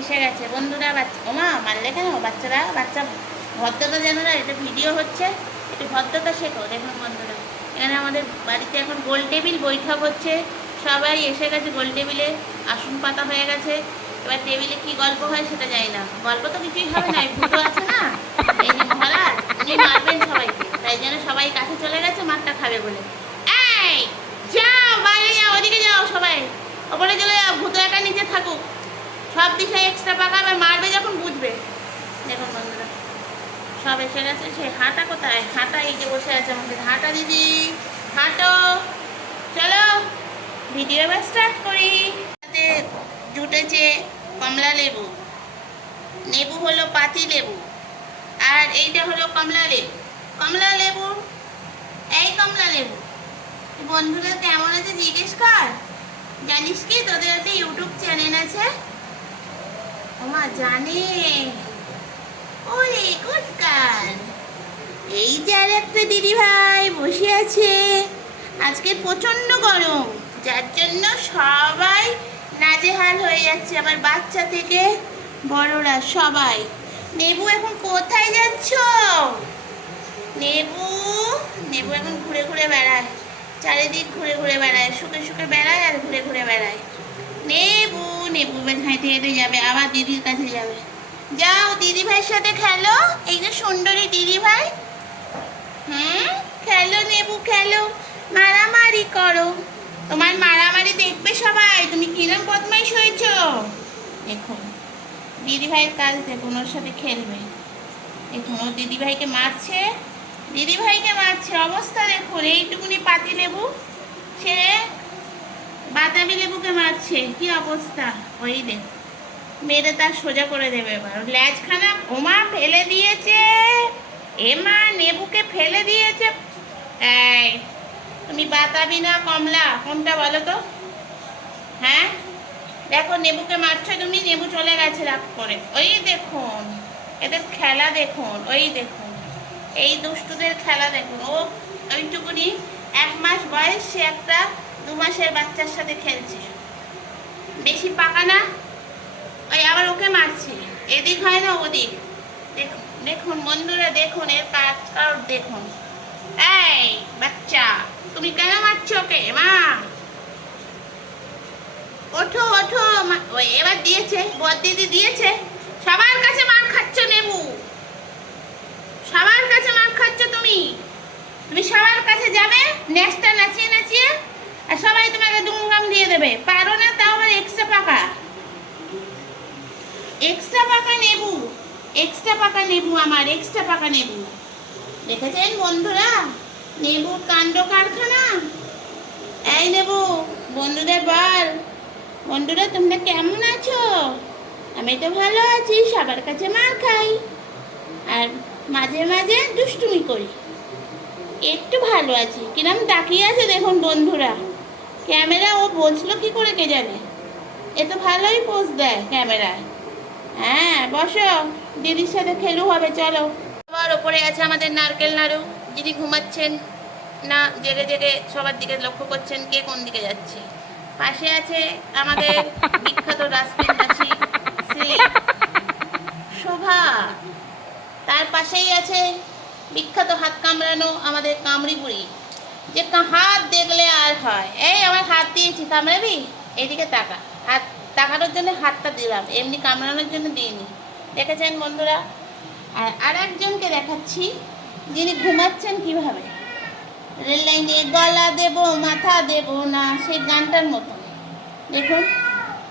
এসে গেছে। বন্ধুরা, বাচ্চা ওমা, মারলে কেন? বাচ্চারা, বাচ্চা ভদ্রতা যেন এটা ভিডিও হচ্ছে। একটু ভদ্রতা শেখো, দেখুন বন্ধুরা। এখানে আমাদের বাড়িতে এখন গোল টেবিল, বৈঠক হচ্ছে। সবাই এসে গেছে গোল টেবিলে আসন পাতা হয়ে গেছে। এবার টেবিলে কি গল্প হয় সেটা জানি না। গল্প তো কিছুই হবে না ভূতো আছে না? এই যে মহারাজ, উনি মারবেন সবাইকে। তাই জন্য সবাই কাছে চলে গেছে, মারটা খাবে বলে। এই, যাও, বাইরে যাও, ওদিকে যাও সবাই। ওপরে চলে যাও ভূতো একা নিচে থাকুক। সব দিশে এক্সট্রা পাকা, আবার মারবে যখন বুঝবে। দেখুন বন্ধুরা, সব এসে গেছে, সে হাঁটা কোথায়? হাঁটা এই যে বসে আছে আমাদের। হাঁটা দিদি, হাঁটো। চলো ভিডিও এবার স্টার্ট করি। হাতে জুটেছে কমলা লেবু। লেবু হলো পাতি লেবু, আর এইটা হলো কমলা লেবু। কমলা লেবু, এই কমলা লেবু। বন্ধুরা, কেমন আছে? জিজ্ঞেস কর। জানিস কি? তোদের একটা ইউটিউব চ্যানেল আছে। ওমা জানে ওরে কোটকার এই যে আর একটা দিদি ভাই বসে আছে। আজকে প্রচণ্ড গরম, যার জন্য সবাই নাজেহাল হয়ে যাচ্ছে। আমার বাচ্চা থেকে বড়রা সবাই। নেবু, এখন কোথায় যাচ্ছ? নেবু নেবু এখন ঘুরে ঘুরে বেড়ায়। চারিদিক ঘুরে ঘুরে বেড়ায় শুকে শুকে বেড়ায় আর ঘুরে ঘুরে বেড়ায়। নেবু! নেবু বেশ হেঁটে হেঁটে যাবে, আবার দিদির কাছে যাবে। যাও দিদি ভাইয়ের সাথে খেলো। এই যে সুন্দরী দিদি ভাই হুম? খেলো, নেবু, খেলো। মারামারি করো। তোমার মারামারি দেখবে সবাই। তুমি কিরম বদমাইশ হয়েছ? দেখুন দিদি ভাইয়ের কাজ দেখুন, ওর সাথে খেলবে। দেখুন, ও দিদি ভাইকে মারছে। দিদি ভাইকে মারছে। অবস্থা দেখুন, এইটুকুনি পাতি লেবু সে বাতাবি লেবুকে মারছে। কি অবস্থা? ওই দেখ। মেরে তার সোজা করে দেবে এবার। ল্যাজখানা ওমা ফেলে দিয়েছে। এমা নেবুকে ফেলে দিয়েছে। এই, তুমি বাতাবি না কমলা? কোনটা বলো তো? হ্যাঁ? দেখো নেবুকে মারছো তুমি নেবু চলে গেছে রাগ করে। ওই দেখুন, এদের খেলা দেখুন, ওই দেখুন। এই দুষ্টুদের খেলা দেখুন। ও ওইটুকুনি এক মাস বয়স, সে একটা দু মাসের বাচ্চার সাথে খেলছে। বেশি পাকা না? ওই আবার ওকে মারছে। এদিক হয় না ওদিক। দেখুন বন্ধুরা, দেখুন, এর কাজ কারোর দেখুন। এই বাচ্চা, তুমি কেন মারছো ওকে? মা ওঠো ওঠো ওই এবার দিয়েছে, বর দিদি দিয়েছে। সবার কাছে মার খাচ্ছ নেবু। সবার কাছে মার খাচ্ছ তুমি। তুমি সবার কাছে যাবে নেক্সটটা নাচিয়ে নাচিয়ে আর সবাই তোমাকে দুমগাম দিয়ে দেবে। পারো না তাও আবার এক্সট্রা পাকা। এক্সট্রা পাকা নেবু। এক্সট্রা পাকা নেবু আমার এক্সট্রা পাকা নেবু। দেখেছেন বন্ধুরা? নেবুর কাণ্ড কারখানা? এই নেবু, বন্ধুদের বল। বন্ধুরা, তোমরা কেমন আছো? আমি তো ভালো আছি, সবার কাছে মার খাই। আর মাঝে মাঝে দুষ্টুমি করি। একটু ভালো আছি। কিরম তাকিয়ে আছে দেখুন বন্ধুরা। ক্যামেরা, ও বলছিল কি করে কে জানে? এ তো ভালোই পোজ দেয় ক্যামেরায়। হ্যাঁ বসো। দিদির সাথে খেলু হবে, চলো। আবার ওপরে আছে আমাদের নারকেল নাড়ু। দিদি ঘুমাচ্ছেন না, জেগে জেগে সবার দিকে লক্ষ্য করছেন কে কোন দিকে যাচ্ছে। পাশে আছে আমাদের বিখ্যাত ডাস্টবিন মাসি শোভা। তার পাশেই আছে বিখ্যাত হাত কামড়ানো আমাদের কামড়ি বুড়ি যে হাত দেখলে আর হয়। এই দিয়েছি, কামড়াবি? এইদিকে তাকা। হাত তাকানোর জন্য হাতটা দিলাম, এমনি কামড়ানোর জন্য দিইনি। দেখেছেন বন্ধুরা? আর আর একজনকে দেখাচ্ছি, যিনি ঘুমাচ্ছেন কীভাবে। রেল লাইনে গলা দেব, মাথা দেব না সেই গানটার মতো। দেখুন,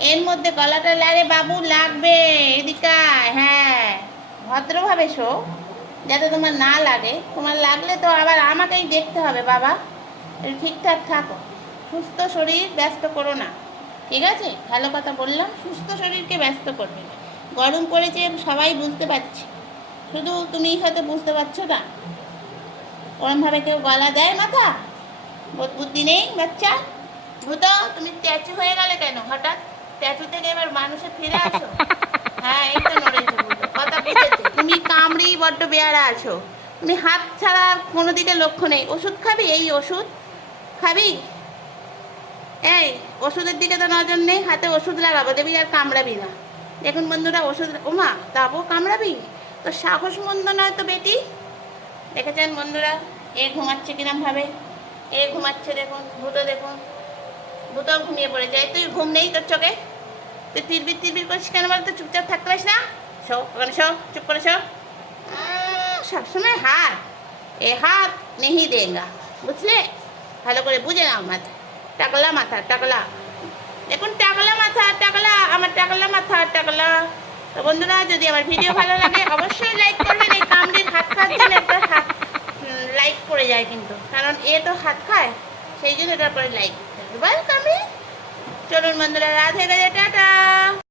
এর মধ্যে গলাটা লাগে বাবু, লাগবে এদিকে হ্যাঁ ভদ্রভাবে শো, যাতে তোমার না লাগে। তোমার লাগলে তো আবার আমাকেই দেখতে হবে, বাবা। ঠিকঠাক থাকো। সুস্থ শরীর ব্যস্ত করো না। ঠিক আছে? ভালো কথা বললাম, সুস্থ শরীরকে ব্যস্ত করবে গরম পড়েছে, সবাই বুঝতে পারছি। শুধু তুমি হয়তো বুঝতে পারছ না। ওরমভাবে কেউ গলা দেয় মাথা? বুদ্ধি নেই, বাচ্চা? ভূত, তুমি ট্যাচু হয়ে গেলে কেন? হঠাৎ ট্যাচু থেকে এবার মানুষে ফিরে আসো? হ্যাঁ এই তো কথা বুঝেছে? তুমি কামড়ি, বড্ড বেয়ারা আছো। তুমি হাত ছাড়া কোনো দিকে লক্ষ্য নেই। ওষুধ খাবি? এই ওষুধ খাবি? এই, ওষুধের দিকে তো নজর নেই, হাতে ওষুধ লাগাবো। দেবি আর কামড়াবি না। দেখুন বন্ধুরা, ওষুধ, ওমা, তাবো কামড়াবি? তো সাহস মন্দ নয় তো বেটি? দেখেছেন বন্ধুরা, এ ঘুমাচ্ছে কিরম ভাবে এ ঘুমাচ্ছে দেখুন, ভূতো দেখুন। ভূতো ঘুমিয়ে পড়ে যায়। তুই ঘুম নেই তোর চোখে? তুই তিরবির তিরবির করছিস কেন বলতো? চুপচাপ থাকতে পারিস না? শো, ওখানে চুপ করে শো। সবসময় হাত, এ হাত নেহি দেঙ্গা বুঝলে? ভালো করে বুঝে নাও মাথা। টাকলা মাথা, টাকলা। দেখুন টাকলা মাথা, টাকলা, আমার টাকলা মাথা, টাকলা। তো বন্ধুরা, যদি আমার ভিডিও ভালো লাগে, অবশ্যই লাইক করবেন। এই কামড়ির হাত খাচ্ছেন একটা হাত লাইক করে যায় কিন্তু। কারণ এ তো হাত খায়, সেই জন্য এটার করে লাইক দিতে হবে। চলুন বন্ধুরা, রাধে গেলে টাটা।